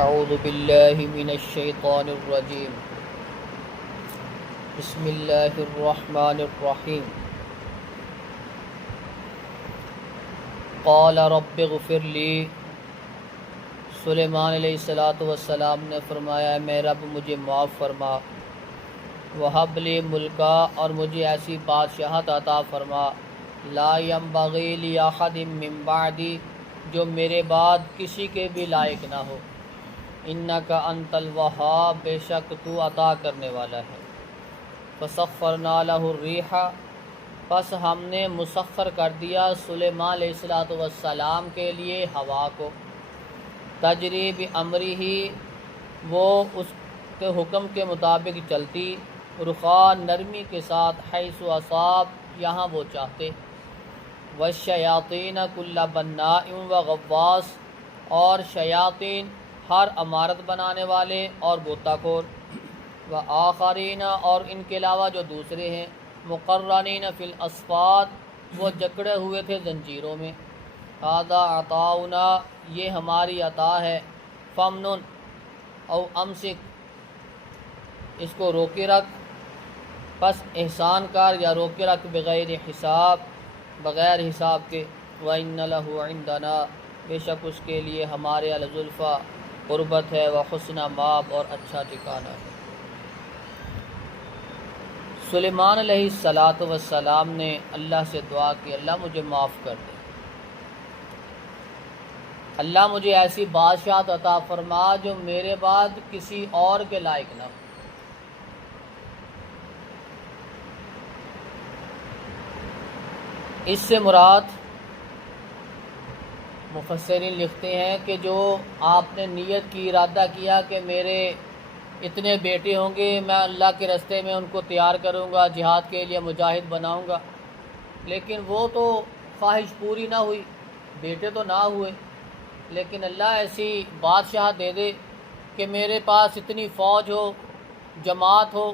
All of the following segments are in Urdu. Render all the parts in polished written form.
اعوذ باللہ من الشیطان الرجیم بسم اللہ الرحمن الرحیم قال رب اغفر لی سلیمان علیہ السلام نے فرمایا اے میرے رب مجھے معاف فرما، وہب لی ملکا اور مجھے ایسی بادشاہت عطا فرما، لا ینبغی لاحد من بعدی جو میرے بعد کسی کے بھی لائق نہ ہو، انک انت الوہاب بے شک تو عطا کرنے والا ہے۔ فسخرنا لہ الریح پس ہم نے مسخر کر دیا سلیمان علیہ السلام کے لیے ہوا کو، تجری بامرہ وہ اس کے حکم کے مطابق چلتی، رخاء نرمی کے ساتھ، حیث اصاب یہاں وہ چاہتے، والشیاطین کل بناء وغواص اور شیاطین ہر عمارت بنانے والے اور غوطہ خور، وآخرین اور ان کے علاوہ جو دوسرے ہیں، مقرنین فی الاصفاد وہ جکڑے ہوئے تھے زنجیروں میں، ھذا عطاؤنا یہ ہماری عطا ہے، فمنن او امسک اس کو روکے رکھ، پس احسان کر یا روکے رکھ، بغیر حساب بغیر حساب کے، وَإِنَّ لَهُ عِندَنَا بے شک اس کے لیے ہمارے الزلفیٰ قربت ہے، وحسن مآب اور اچھا ٹھکانہ ہے۔ سلیمان علیہ السلام نے اللہ سے دعا کی اللہ مجھے معاف کر دے، اللہ مجھے ایسی بادشاہت عطا فرما جو میرے بعد کسی اور کے لائق نہ ہو۔ اس سے مراد مفسرین لکھتے ہیں کہ جو آپ نے نیت کی، ارادہ کیا کہ میرے اتنے بیٹے ہوں گے، میں اللہ کے راستے میں ان کو تیار کروں گا، جہاد کے لیے مجاہد بناؤں گا، لیکن وہ تو خواہش پوری نہ ہوئی، بیٹے تو نہ ہوئے، لیکن اللہ ایسی بادشاہ دے دے کہ میرے پاس اتنی فوج ہو، جماعت ہو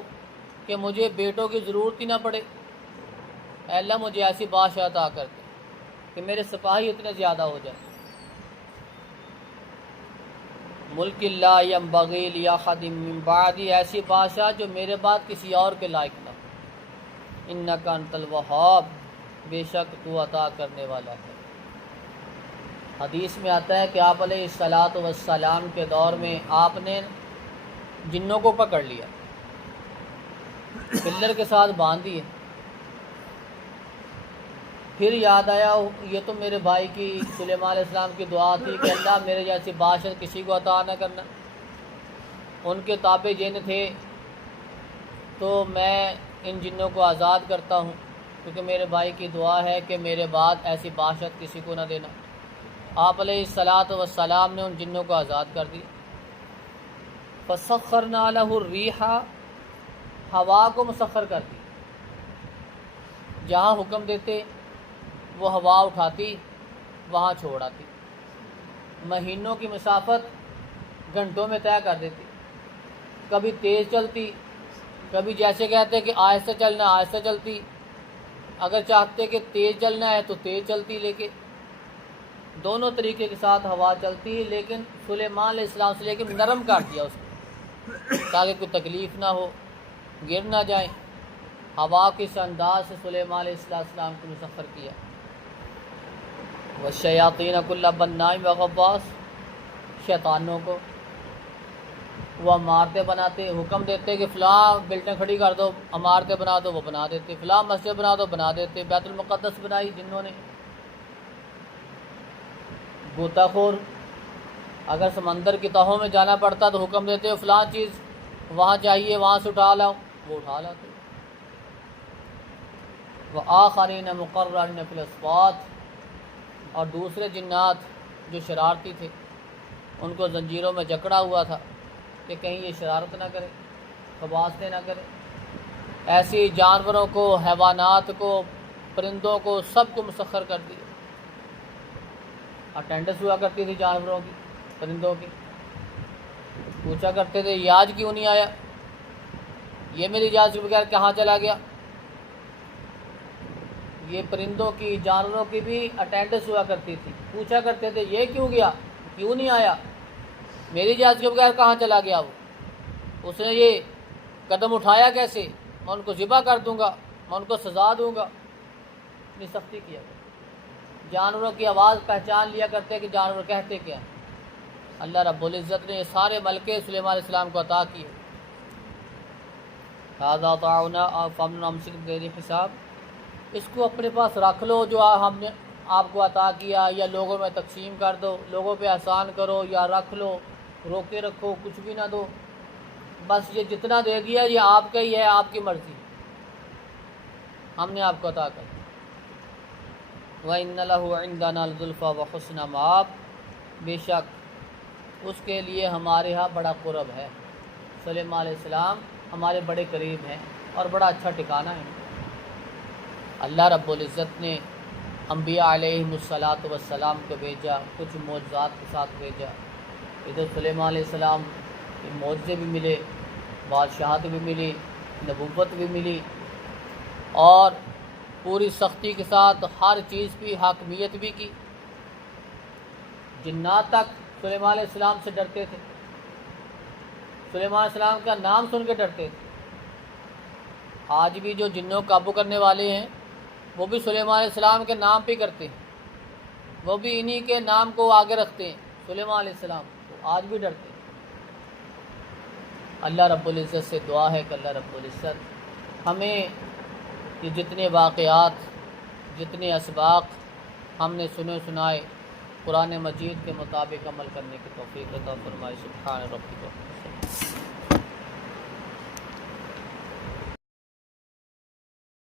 کہ مجھے بیٹوں کی ضرورت ہی نہ پڑے۔ اے اللہ مجھے ایسی بادشاہ عطا کر دے کہ میرے سپاہی اتنے زیادہ ہو جائیں۔ ملک لا ینبغی لاحد من بعدی ایسی بادشاہ جو میرے بعد کسی اور کے لائق نہ ہو، انک انت الوہاب بے شک تو عطا کرنے والا ہے۔ حدیث میں آتا ہے کہ آپ علیہ السلام کے دور میں آپ نے جنوں کو پکڑ لیا، پلر کے ساتھ باندھ دیے، پھر یاد آیا یہ تو میرے بھائی کی سلیمان علیہ السلام کی دعا تھی کہ اللہ میرے جیسی بادشاہ کسی کو عطا نہ کرنا، ان کے تابع جن تھے تو میں ان جنوں کو آزاد کرتا ہوں، کیونکہ میرے بھائی کی دعا ہے کہ میرے بعد ایسی بادشاہت کسی کو نہ دینا۔ آپ علیہ السلام نے ان جنوں کو آزاد کر دی۔ فسخرنا لہ الریح ہوا کو مسخر کر دی، جہاں حکم دیتے وہ ہوا اٹھاتی وہاں چھوڑ آتی، مہینوں کی مسافت گھنٹوں میں طے کر دیتی، کبھی تیز چلتی، کبھی جیسے کہتے کہ آہستہ چلنا آہستہ چلتی، اگر چاہتے کہ تیز چلنا ہے تو تیز چلتی، لیکن دونوں طریقے کے ساتھ ہوا چلتی، لیکن سلیمان علیہ السلام سے لیکن نرم کر دیا اس کو تاکہ کوئی تکلیف نہ ہو، گر نہ جائیں۔ ہوا کس انداز سے سلیمان علیہ السلام کو مسخر کیا، والشیاطین کل بناء وغواص شیطانوں کو وہ عمارتیں بناتے، حکم دیتے کہ فلاں بلڈنگ کھڑی کر دو، عمارتیں بنا دو، وہ بنا دیتے، فلاں مسجد بنا دو، بنا دیتے، بیت المقدس بنائی جنہوں نے۔ غوطہ خور اگر سمندر کی تہوں میں جانا پڑتا تو حکم دیتے فلاں چیز وہاں چاہیے، وہاں سے اٹھا لاؤ، وہ اٹھا لاتے۔ وآخرین مقرنین فی الاصفاد اور دوسرے جنات جو شرارتی تھے ان کو زنجیروں میں جکڑا ہوا تھا کہ کہیں یہ شرارت نہ کرے، خباثتیں نہ کرے، ایسی جانوروں کو، حیوانات کو، پرندوں کو سب کو مسخر کر دیا۔ اٹینڈنس ہوا کرتی تھی جانوروں کی، پرندوں کی، پوچھا کرتے تھے یہ آج کیوں نہیں آیا، یہ میری اجازت کے بغیر کہاں چلا گیا۔ یہ پرندوں کی، جانوروں کی بھی اٹینڈنس ہوا کرتی تھی، پوچھا کرتے تھے یہ کیوں گیا، کیوں نہیں آیا۔ میری اجازت کے بغیر کہاں چلا گیا وہ؟ اس نے یہ قدم اٹھایا کیسے؟ میں ان کو ذبح کر دوں گا، میں ان کو سزا دوں گا۔ اتنی سختی کیا گیا۔ جانوروں کی آواز پہچان لیا کرتے کہ جانور کہتے کیا ہیں۔ اللہ رب العزت نے یہ سارے ملکے سلیمان علیہ السلام کو عطا کیے۔ هذا طاعنا فمن امسک بغیر حساب، اس کو اپنے پاس رکھ لو جو ہم نے آپ کو عطا کیا، یا لوگوں میں تقسیم کر دو، لوگوں پہ احسان کرو، یا رکھ لو، روکے رکھو، کچھ بھی نہ دو، بس یہ جتنا دے دیا یہ آپ کا ہی ہے، آپ کی مرضی، ہم نے آپ کو عطا کر دیا۔ وَإِنَّ لَهُ عِنْدَنَا الْزُلْفَى وَحُسْنَ مَآب، بے شک اس کے لیے ہمارے ہاں بڑا قرب ہے۔ سلیمان علیہ السلام ہمارے بڑے قریب ہیں اور بڑا اچھا ٹھکانہ ہے۔ اللہ رب العزت نے انبیاء علیہم السلام کو بھیجا، کچھ معجزات کے ساتھ بھیجا۔ ادھر سلیمان علیہ السلام کے معجزے بھی ملے، بادشاہت بھی ملی، نبوت بھی ملی، اور پوری سختی کے ساتھ ہر چیز کی حاکمیت بھی کی۔ جنات تک سلیمان علیہ السلام سے ڈرتے تھے، سلیمان علیہ السلام کا نام سن کے ڈرتے تھے۔ آج بھی جو جنوں کو قابو کرنے والے ہیں وہ بھی سلیمان علیہ السلام کے نام پہ کرتے ہیں، وہ بھی انہی کے نام کو آگے رکھتے ہیں، سلیمان علیہ السلام کو آج بھی ڈرتے ہیں۔ اللہ رب العزت سے دعا ہے کہ اللہ رب العزت ہمیں یہ جتنے واقعات، جتنے اسباق ہم نے سنائے قرآن مجید کے مطابق عمل کرنے کی توفیق عطا فرمائے۔ سبحان ربک۔